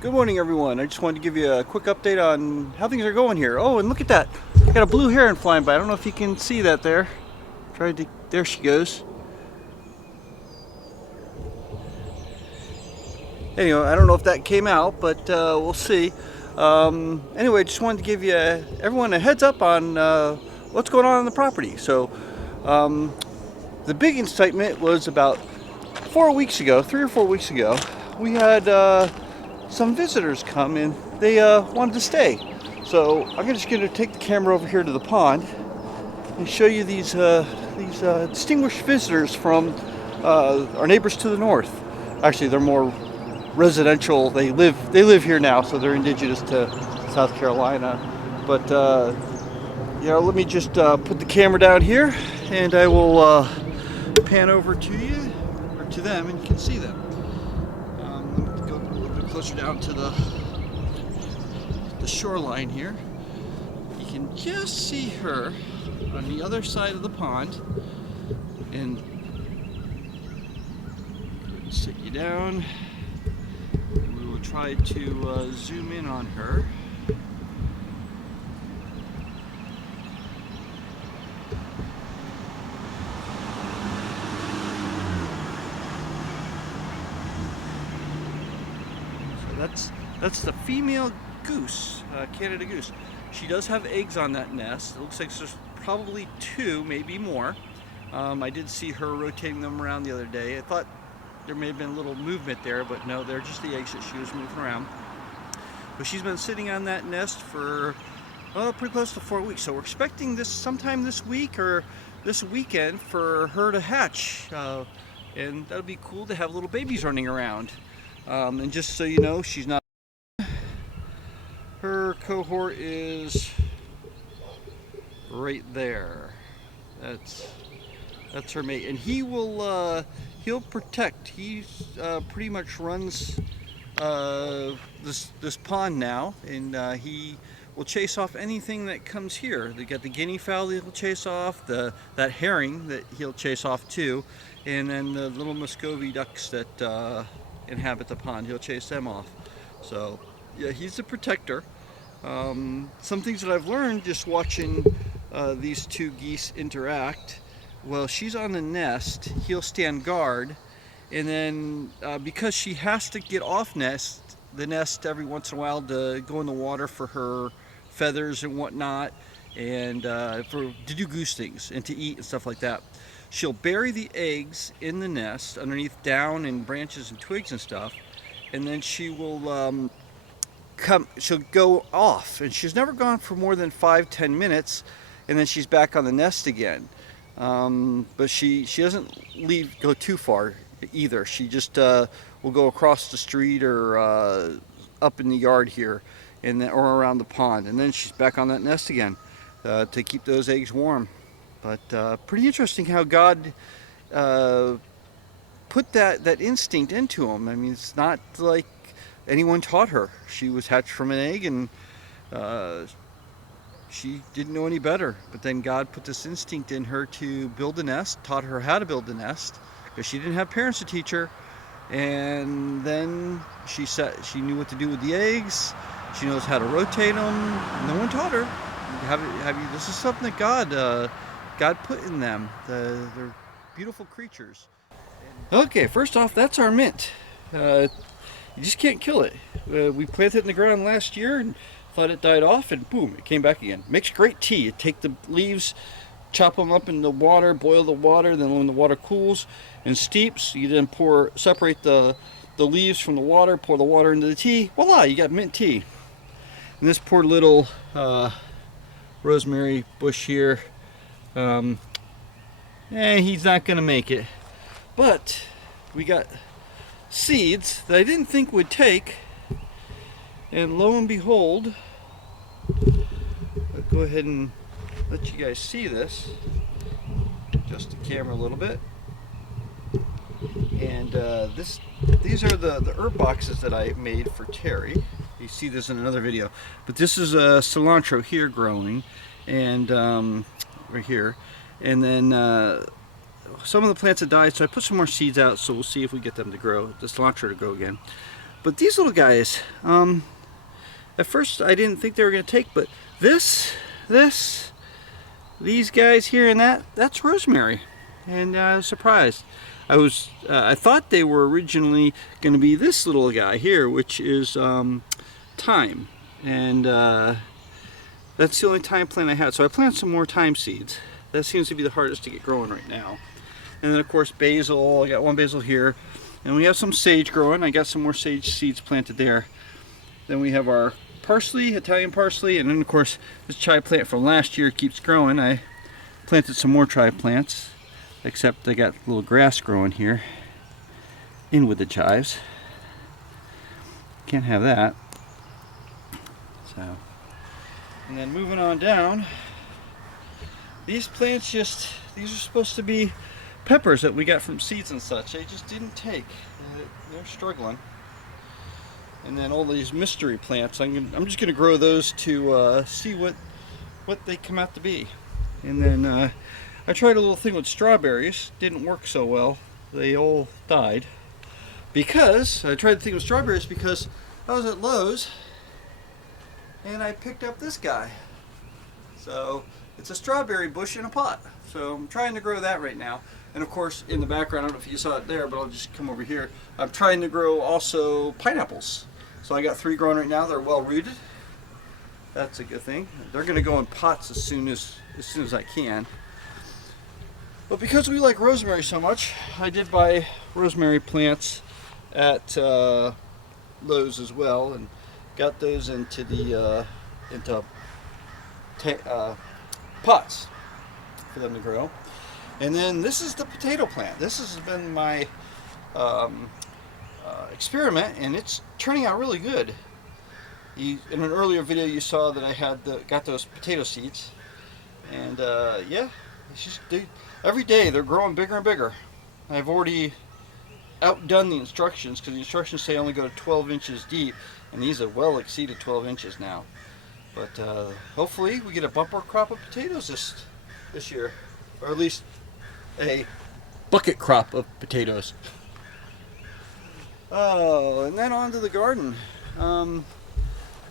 Good morning, everyone. I just wanted to give you a quick update on how things are going here. Oh, and look at that. I got a blue heron flying by. I don't know if you can see that there. There she goes. Anyway, I don't know if that came out, but we'll see. Anyway, just wanted to give you everyone a heads up on what's going on the property. So, the big incitement was about 4 weeks ago, 3 or 4 weeks ago. We had some visitors come and they wanted to stay. So I'm just going to take the camera over here to the pond and show you these distinguished visitors from our neighbors to the north. Actually, they're more residential. They live here now, so they're indigenous to South Carolina. But let me just put the camera down here, and I will pan over to you or to them, and you can see them. Let me go a little bit closer down to the shoreline here. You can just see her on the other side of the pond, and sit you down. And we will try to zoom in on her. So that's the female goose, Canada goose. She does have eggs on that nest. It looks like there's probably 2, maybe more. I did see her rotating them around the other day. I thought there may have been a little movement there, but no, they're just the eggs that she was moving around. But she's been sitting on that nest for pretty close to 4 weeks. So we're expecting this sometime this week or this weekend for her to hatch. And that'll be cool to have little babies running around. And just so you know, she's not. Her cohort is right there. That's her mate, and he'll protect. He's pretty much runs this pond now, and he will chase off anything that comes here. They got the guinea fowl that he'll chase off, that herring that he'll chase off too, and then the little Muscovy ducks that inhabit the pond. He'll chase them off. So yeah, he's a protector. Some things that I've learned just watching these 2 geese interact. Well, she's on the nest, he'll stand guard, and then because she has to get off the nest every once in a while to go in the water for her feathers and whatnot, and to do goose things and to eat and stuff like that. She'll bury the eggs in the nest underneath down and branches and twigs and stuff, and then she will she'll go off, and she's never gone for more than 5-10 minutes, and then she's back on the nest again. But she doesn't go too far either. She just will go across the street or up in the yard here, and then, or around the pond, and then she's back on that nest again to keep those eggs warm. But pretty interesting how God put that instinct into them. I mean, it's not like anyone taught her. She was hatched from an egg, and she didn't know any better. But then God put this instinct in her to build a nest, taught her how to build a nest, because she didn't have parents to teach her. And then she knew what to do with the eggs. She knows how to rotate them. No one taught her. This is something that God put in them. They're beautiful creatures. Okay, first off, that's our mint. You just can't kill it. We planted it in the ground last year and thought it died off, and boom, it came back again. Makes great tea. You take the leaves, chop them up in the water, boil the water, then when the water cools and steeps, you then separate the leaves from the water, pour the water into the tea. Voila, you got mint tea. And this poor little rosemary bush here, he's not gonna make it. But we got seeds that I didn't think would take, and lo and behold, I'll go ahead and let you guys see this. Adjust the camera a little bit. And these are the herb boxes that I made for Terri. you see this in another video. But this is cilantro here growing, and right here. And then some of the plants have died, so I put some more seeds out, so we'll see if we get them to grow, the cilantro to grow again. But these little guys, at first I didn't think they were going to take, but these guys here and that's rosemary. And I was surprised. I thought they were originally going to be this little guy here, which is thyme. And that's the only thyme plant I had. So I planted some more thyme seeds. That seems to be the hardest to get growing right now. And then of course basil, I got one basil here. And we have some sage growing. I got some more sage seeds planted there. Then we have our parsley, Italian parsley, and then of course this chive plant from last year keeps growing. I planted some more chive plants, except I got a little grass growing here in with the chives. Can't have that. So, and then moving on down, these plants these are supposed to be peppers that we got from seeds and such. They just didn't take. They're struggling. And then all these mystery plants, I'm just going to grow those to see what they come out to be. And then I tried a little thing with strawberries. Didn't work so well. They all died. Because I tried the thing with strawberries because I was at Lowe's and I picked up this guy. So it's a strawberry bush in a pot. So I'm trying to grow that right now. And of course in the background, I don't know if you saw it there, but I'll just come over here. I'm trying to grow also pineapples. So I got 3 growing right now. They're well rooted. That's a good thing. They're going to go in pots as soon as I can. But because we like rosemary so much, I did buy rosemary plants at Lowe's as well, and got those into the pots for them to grow. And then this is the potato plant. This has been my experiment, and it's turning out really good. In an earlier video you saw that I had got those potato seeds, and yeah, it's just every day they're growing bigger and bigger. I've already outdone the instructions because the instructions say only go to 12 inches deep, and these have well exceeded 12 inches now. But hopefully we get a bumper crop of potatoes this year, or at least a bucket crop of potatoes. Oh, and then on to the garden.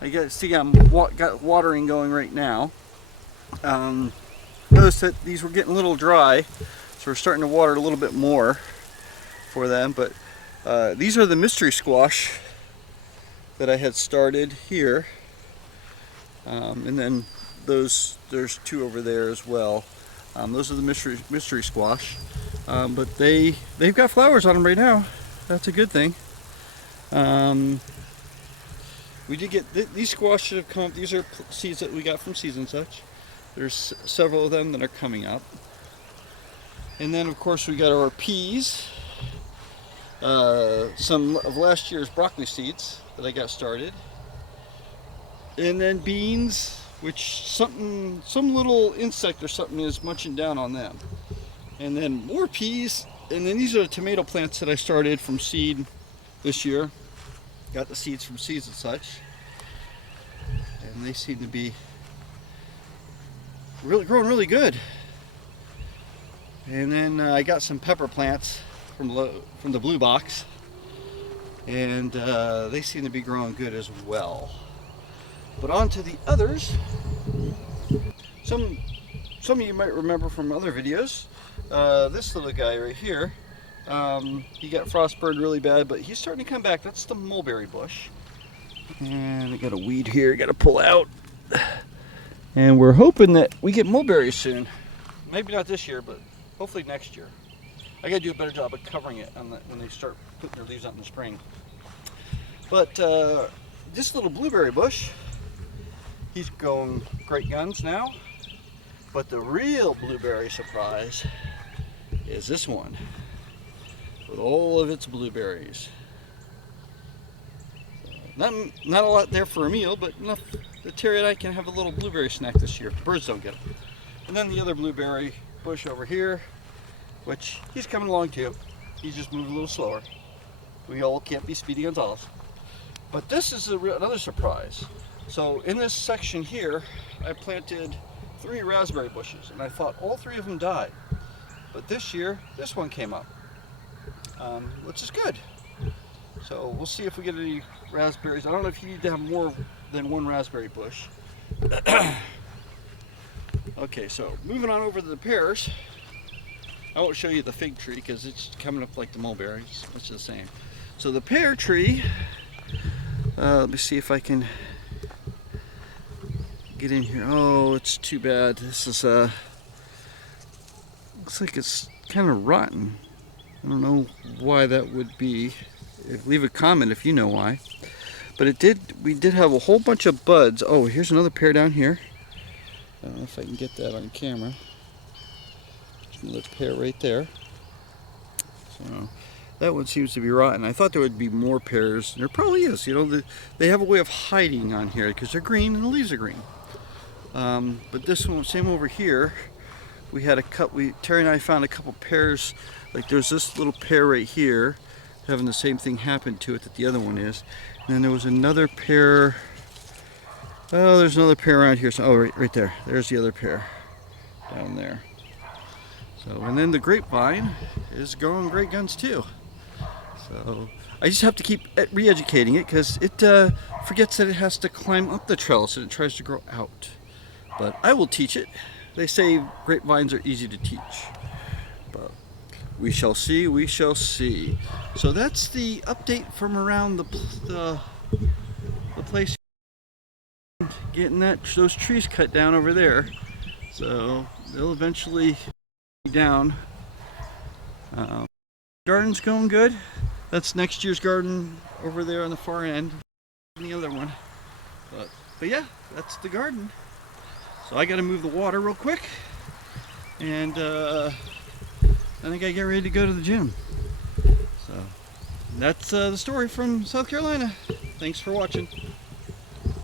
I got watering going right now. Noticed that these were getting a little dry, so we're starting to water a little bit more for them. But these are the mystery squash that I had started here, and then there's 2 over there as well. Those are the mystery squash, but they've got flowers on them right now. That's a good thing. We did get these squash should have come up. These are seeds that we got from seeds and such. There's several of them that are coming up. And then of course we got our peas, some of last year's broccoli seeds that I got started, and then beans, which some little insect or something is munching down on them. And then more peas, and then these are the tomato plants that I started from seed this year. Got the seeds from seeds and such, and they seem to be growing really good. And then I got some pepper plants from the blue box, and they seem to be growing good as well. But on to the others. Some of you might remember from other videos, this little guy right here. He got frostburned really bad, but he's starting to come back. That's the mulberry bush. And I got a weed here, got to pull out. And we're hoping that we get mulberries soon. Maybe not this year, but hopefully next year. I got to do a better job of covering it when they start putting their leaves out in the spring. But this little blueberry bush, he's going great guns now. But the real blueberry surprise is this one, with all of its blueberries. Not a lot there for a meal, but enough that Terri and I can have a little blueberry snack this year. Birds don't get them. And then the other blueberry bush over here, which he's coming along too. He's just moving a little slower. We all can't be Speedy Gonzales. But this is another surprise. So in this section here, I planted 3 raspberry bushes, and I thought all 3 of them died. But this year, this one came up, which is good. So we'll see if we get any raspberries. I don't know if you need to have more than 1 raspberry bush. Okay, so moving on over to the pears. I won't show you the fig tree because it's coming up like the mulberries. It's the same. So the pear tree, let me see if I can get in here. Oh, it's too bad. This is looks like it's kind of rotten. I don't know why that would be. Leave a comment if you know why. But we did have a whole bunch of buds. Oh, here's another pear down here. I don't know if I can get that on camera. There's another pear right there. So that one seems to be rotten. I thought there would be more pears. There probably is. You know, they have a way of hiding on here because they're green and the leaves are green. But this one, same over here. We had Terry and I found a couple pears. Like there's this little pear right here, having the same thing happen to it that the other one is. And then there was another pear. Oh, there's another pear around here. So, oh, right there. There's the other pear down there. So, and then the grapevine is going great guns too. So I just have to keep re-educating it because it forgets that it has to climb up the trellis and it tries to grow out. But I will teach it. They say grapevines are easy to teach. But we shall see, we shall see. So that's the update from around the place. Getting those trees cut down over there. So they'll eventually be down. Garden's going good. That's next year's garden over there on the far end. And the other one. But yeah, that's the garden. So I gotta move the water real quick. And I think I get ready to go to the gym. So that's the story from South Carolina. Thanks for watching.